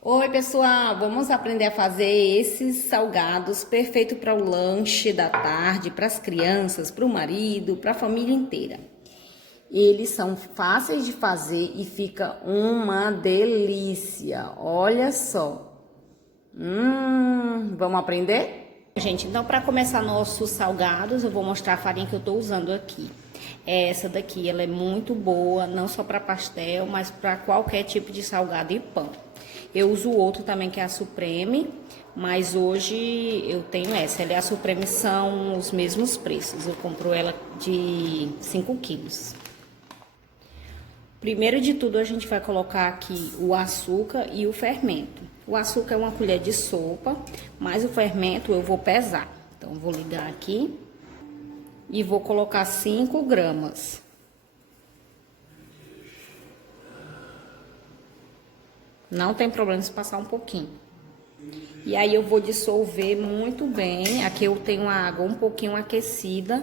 Oi, pessoal, vamos aprender a fazer esses salgados perfeito para o lanche da tarde, para as crianças, para o marido, para a família inteira. Eles são fáceis de fazer e fica uma delícia. Olha só. Vamos aprender? Gente, então para começar nossos salgados, eu vou mostrar a farinha que eu estou usando aqui. Essa daqui, ela é muito boa, não só para pastel, mas para qualquer tipo de salgado e pão. Eu uso outro também, que é a Supreme, mas hoje eu tenho essa. Ela e a Supreme são os mesmos preços. Eu compro ela de 5 quilos. Primeiro de tudo, a gente vai colocar aqui o açúcar e o fermento. O açúcar é uma colher de sopa, mas o fermento eu vou pesar. Então, eu vou ligar aqui e vou colocar 5 gramas. Não tem problema se passar um pouquinho. E aí eu vou dissolver muito bem. Aqui eu tenho a água um pouquinho aquecida.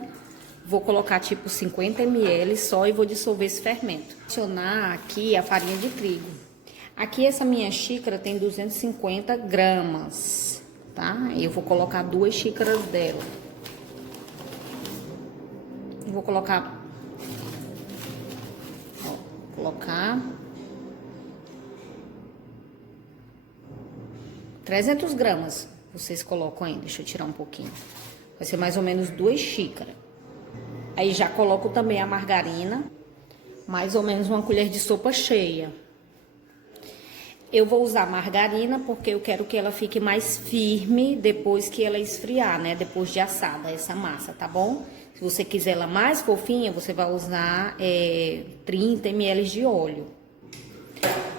Vou colocar tipo 50 ml só e vou dissolver esse fermento. Adicionar aqui a farinha de trigo. Aqui essa minha xícara tem 250 gramas, tá? Eu vou colocar 2 xícaras dela. Vou colocar... colocar... 300 gramas, vocês colocam aí, deixa eu tirar um pouquinho. Vai ser mais ou menos 2 xícaras. Aí já coloco também a margarina, mais ou menos uma colher de sopa cheia. Eu vou usar margarina porque eu quero que ela fique mais firme depois que ela esfriar, né? Depois de assada essa massa, tá bom? Se você quiser ela mais fofinha, você vai usar 30 ml de óleo.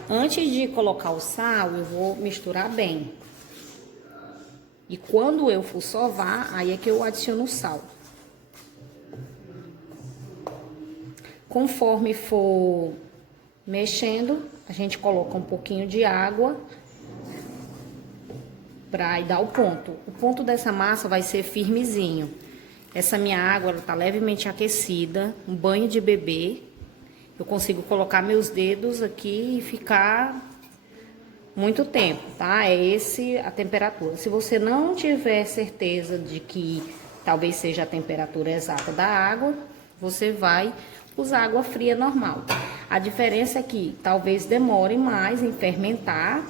Antes de colocar o sal, eu vou misturar bem. E quando eu for sovar, aí é que eu adiciono o sal. Conforme for mexendo, a gente coloca um pouquinho de água para dar o ponto. O ponto dessa massa vai ser firmezinho. Essa minha água, ela tá levemente aquecida, um banho de bebê. Eu consigo colocar meus dedos aqui e ficar muito tempo, tá? É esse a temperatura. Se você não tiver certeza de que talvez seja a temperatura exata da água, você vai usar água fria normal. A diferença é que talvez demore mais em fermentar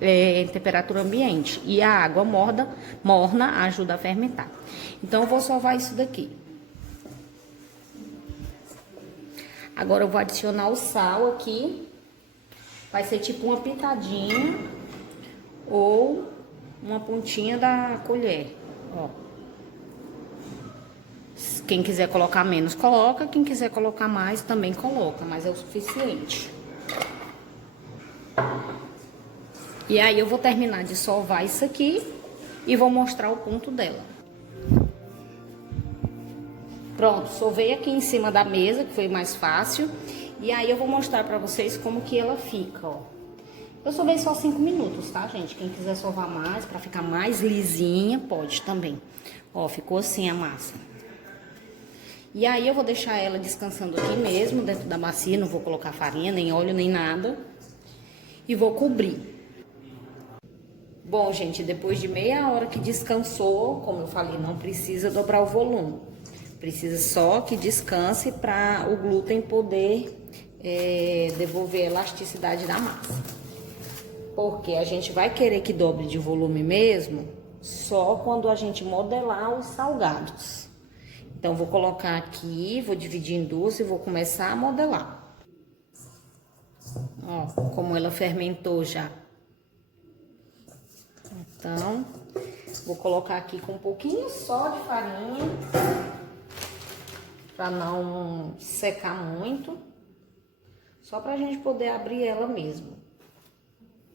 em temperatura ambiente. E a água morna ajuda a fermentar. Então, eu vou sovar isso daqui. Agora eu vou adicionar o sal aqui. Vai ser tipo uma pitadinha ou uma pontinha da colher, ó. Quem quiser colocar menos, coloca. Quem quiser colocar mais, também coloca, mas é o suficiente. E aí eu vou terminar de sovar isso aqui e vou mostrar o ponto dela. Pronto, sovei aqui em cima da mesa, que foi mais fácil. E aí eu vou mostrar pra vocês como que ela fica, ó. Eu sovei só 5 minutos, tá, gente? Quem quiser sovar mais, pra ficar mais lisinha, pode também. Ó, ficou assim a massa. E aí eu vou deixar ela descansando aqui mesmo, dentro da bacia. Não vou colocar farinha, nem óleo, nem nada. E vou cobrir. Bom, gente, depois de meia hora que descansou, como eu falei, não precisa dobrar o volume. Precisa só que descanse para o glúten poder devolver a elasticidade da massa. Porque a gente vai querer que dobre de volume mesmo só quando a gente modelar os salgados. Então, vou colocar aqui, vou dividir em duas e vou começar a modelar. Ó, como ela fermentou já. Então, vou colocar aqui com um pouquinho só de farinha, para não secar muito, só pra gente poder abrir ela mesmo.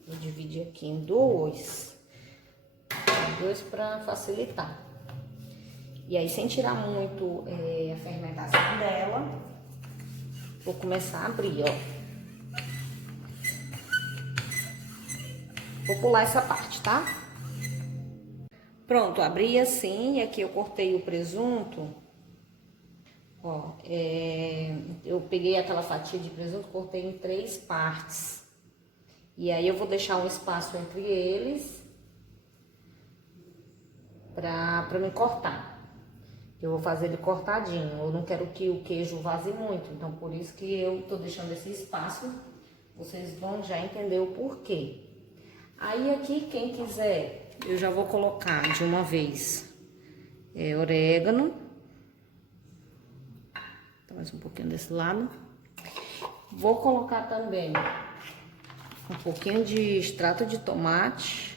Vou dividir aqui em dois para facilitar. E aí, sem tirar muito a fermentação dela, vou começar a abrir, ó. Vou pular essa parte, tá? Pronto, abri assim, e aqui eu cortei o presunto. Ó, eu peguei aquela fatia de presunto, cortei em 3 partes. E aí eu vou deixar um espaço entre eles pra me cortar. Eu vou fazer ele cortadinho, eu não quero que o queijo vaze muito, então por isso que eu tô deixando esse espaço, vocês vão já entender o porquê. Aí aqui, quem quiser, eu já vou colocar de uma vez orégano, mais um pouquinho desse lado. Vou colocar também um pouquinho de extrato de tomate.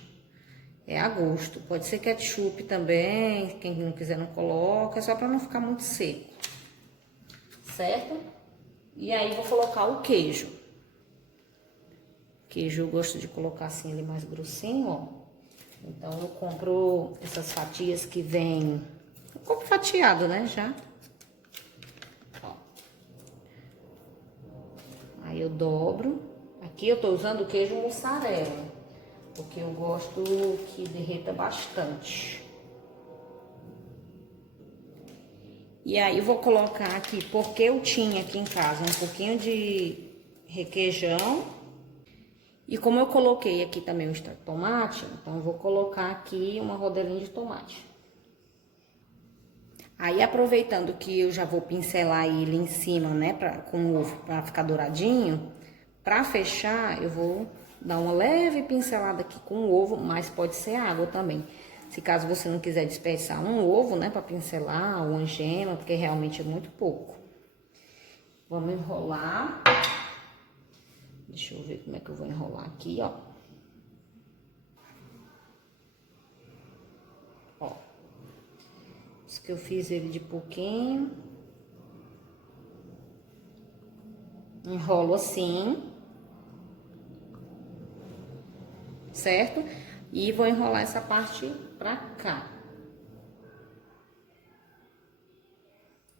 É a gosto. Pode ser ketchup também, quem não quiser não coloca, é só para não ficar muito seco. Certo? E aí vou colocar o queijo. Queijo eu gosto de colocar assim ele mais grossinho, ó. Então eu compro essas fatias que vem, eu compro fatiado, né, já. Ó. Aí eu dobro. Aqui eu tô usando o queijo mussarela, porque eu gosto que derreta bastante. E aí vou colocar aqui, porque eu tinha aqui em casa um pouquinho de requeijão. E como eu coloquei aqui também o extrato de tomate, então eu vou colocar aqui uma rodelinha de tomate. Aí aproveitando que eu já vou pincelar ele em cima, né, com o ovo, pra ficar douradinho, pra fechar eu vou dar uma leve pincelada aqui com o ovo, mas pode ser água também. Se caso você não quiser desperdiçar um ovo, né, pra pincelar, ou uma gema, porque realmente é muito pouco. Vamos enrolar. Deixa eu ver como é que eu vou enrolar aqui, ó. Ó. Isso que eu fiz ele de pouquinho. Enrolo assim. Certo? E vou enrolar essa parte pra cá.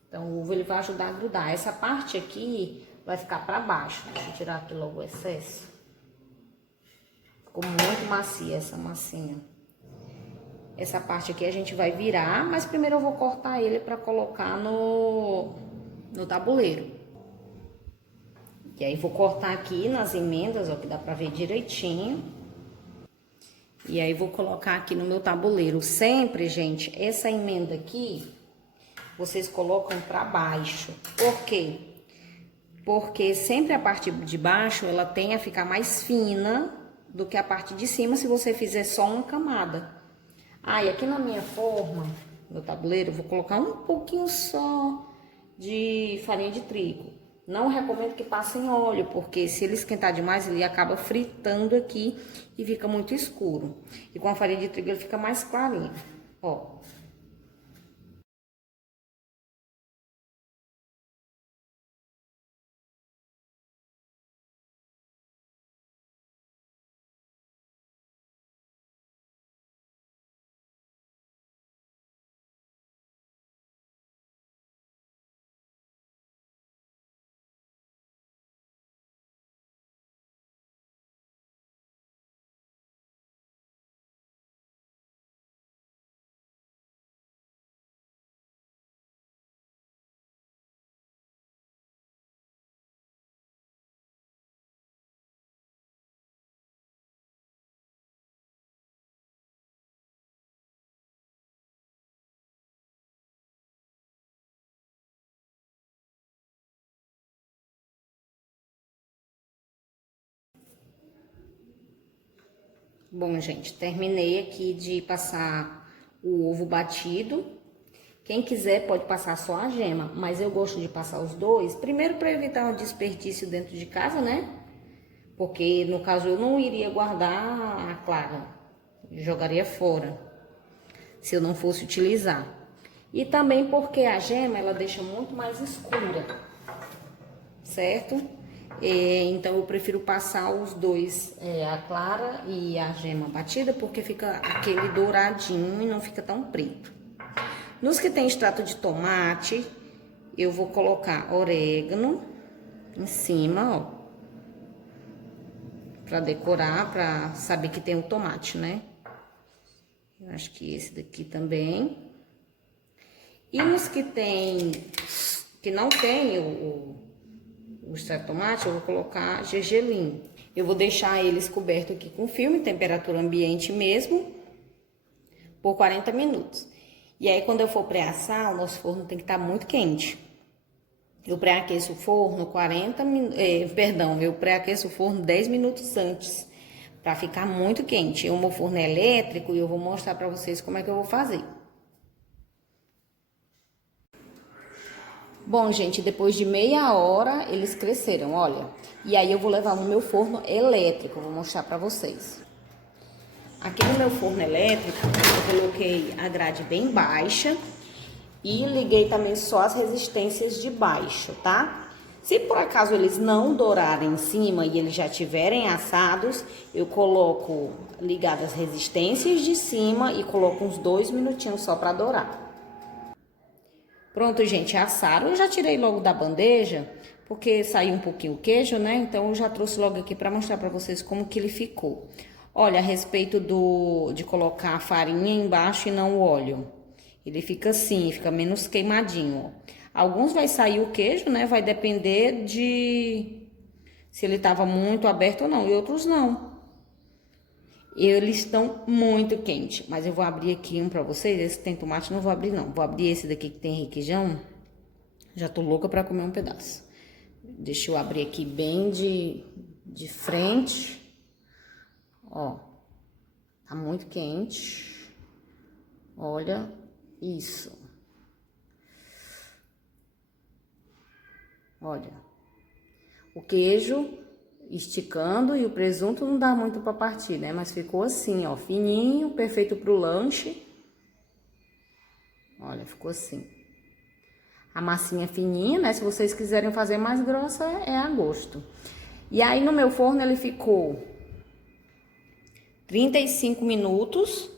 Então, o ovo ele vai ajudar a grudar. Essa parte aqui vai ficar pra baixo. Deixa eu tirar aqui logo o excesso. Ficou muito macia essa massinha. Essa parte aqui a gente vai virar, mas primeiro eu vou cortar ele pra colocar no tabuleiro. E aí vou cortar aqui nas emendas, ó, que dá pra ver direitinho. E aí vou colocar aqui no meu tabuleiro. Sempre, gente, essa emenda aqui, vocês colocam pra baixo. Por quê? Porque sempre a parte de baixo, ela tem a ficar mais fina do que a parte de cima, se você fizer só uma camada. Ah, e aqui na minha forma, no tabuleiro, eu vou colocar um pouquinho só de farinha de trigo. Não recomendo que passem óleo, porque se ele esquentar demais, ele acaba fritando aqui e fica muito escuro. E com a farinha de trigo ele fica mais clarinho, ó. Bom, gente, terminei aqui de passar o ovo batido. Quem quiser pode passar só a gema, mas eu gosto de passar os dois. Primeiro para evitar o desperdício dentro de casa, né? Porque no caso eu não iria guardar a clara, jogaria fora, se eu não fosse utilizar. E também porque a gema ela deixa muito mais escura, certo? Então eu prefiro passar os dois, a clara e a gema batida, porque fica aquele douradinho e não fica tão preto. Nos que tem extrato de tomate, eu vou colocar orégano em cima, ó. Pra decorar, pra saber que tem o tomate, né? Eu acho que esse daqui também. E nos que não tem o extrato de tomate, eu vou colocar gergelim. Eu vou deixar eles cobertos aqui com filme, temperatura ambiente mesmo, por 40 minutos. E aí, quando eu for pré-assar, o nosso forno tem que estar muito quente. Eu pré-aqueço o forno 40 minutos, eu pré-aqueço o forno 10 minutos antes, para ficar muito quente. O meu forno é elétrico e eu vou mostrar para vocês como é que eu vou fazer. Bom, gente, depois de meia hora eles cresceram, olha. E aí eu vou levar no meu forno elétrico, vou mostrar para vocês. Aqui no meu forno elétrico, eu coloquei a grade bem baixa e liguei também só as resistências de baixo, tá? Se por acaso eles não dourarem em cima e eles já estiverem assados, eu coloco ligadas as resistências de cima e coloco uns 2 minutinhos só para dourar. Pronto, gente, assaram. Eu já tirei logo da bandeja, porque saiu um pouquinho o queijo, né? Então eu já trouxe logo aqui para mostrar para vocês como que ele ficou. Olha, a respeito de colocar a farinha embaixo e não o óleo. Ele fica assim, fica menos queimadinho, ó. Alguns vai sair o queijo, né? Vai depender de se ele tava muito aberto ou não. E outros não. Eles estão muito quentes. Mas eu vou abrir aqui um pra vocês. Esse que tem tomate, não vou abrir não. Vou abrir esse daqui que tem requeijão. Já tô louca pra comer um pedaço. Deixa eu abrir aqui bem de frente. Ó, tá muito quente. Olha isso. Olha, o queijo esticando e o presunto não dá muito pra partir, né? Mas ficou assim, ó, fininho, perfeito pro lanche. Olha, ficou assim. A massinha fininha, né? Se vocês quiserem fazer mais grossa, é a gosto. E aí no meu forno ele ficou 35 minutos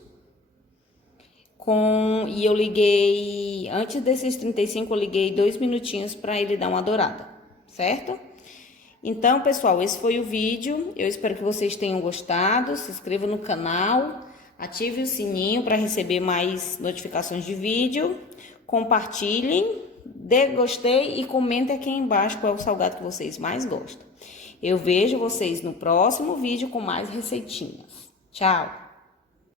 e eu liguei, antes desses 35 eu liguei 2 minutinhos para ele dar uma dourada, certo? Então, pessoal, esse foi o vídeo. Eu espero que vocês tenham gostado. Se inscreva no canal, ative o sininho para receber mais notificações de vídeo. Compartilhem, dê gostei e comentem aqui embaixo qual é o salgado que vocês mais gostam. Eu vejo vocês no próximo vídeo com mais receitinhas. Tchau!